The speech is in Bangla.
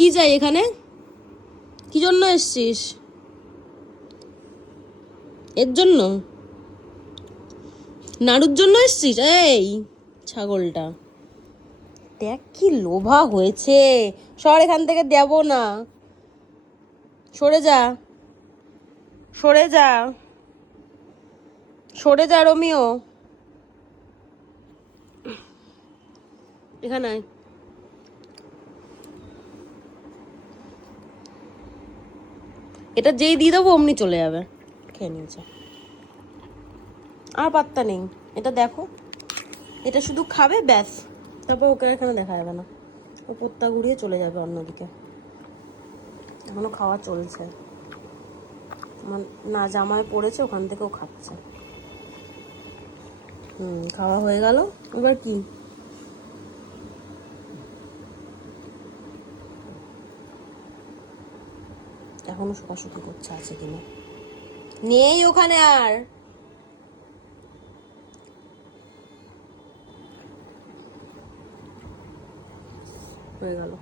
কি চাই এখানে? কি জন্য এসছিস? এর জন্য? নাড়ুর জন্য এসছিস? এই ছাগলটা দেখ কি লোভা হয়েছে। সর এখান থেকে, দেব না। সরে যা, সরে যা, সরে যা রোমিও। এখানে আয়। এটা যেই দিয়ে দেবো অমনি চলে যাবে। খেয়ে নিয়েছে, আর পাত্তা নেই। এটা দেখো, এটা শুধু খাবে ব্যাস, তারপর ওকে এখানে দেখা যাবে না। ও পত্তা ঘুরিয়ে চলে যাবে অন্যদিকে। এখনো খাওয়া চলছে। আমার না জামায় পড়েছে, ওখান থেকেও খাচ্ছে। খাওয়া হয়ে গেল। এবার কি? এখনো শোকাশুকি করছে, আছে কিনা। নেই ওখানে আর। হয়ে গেল।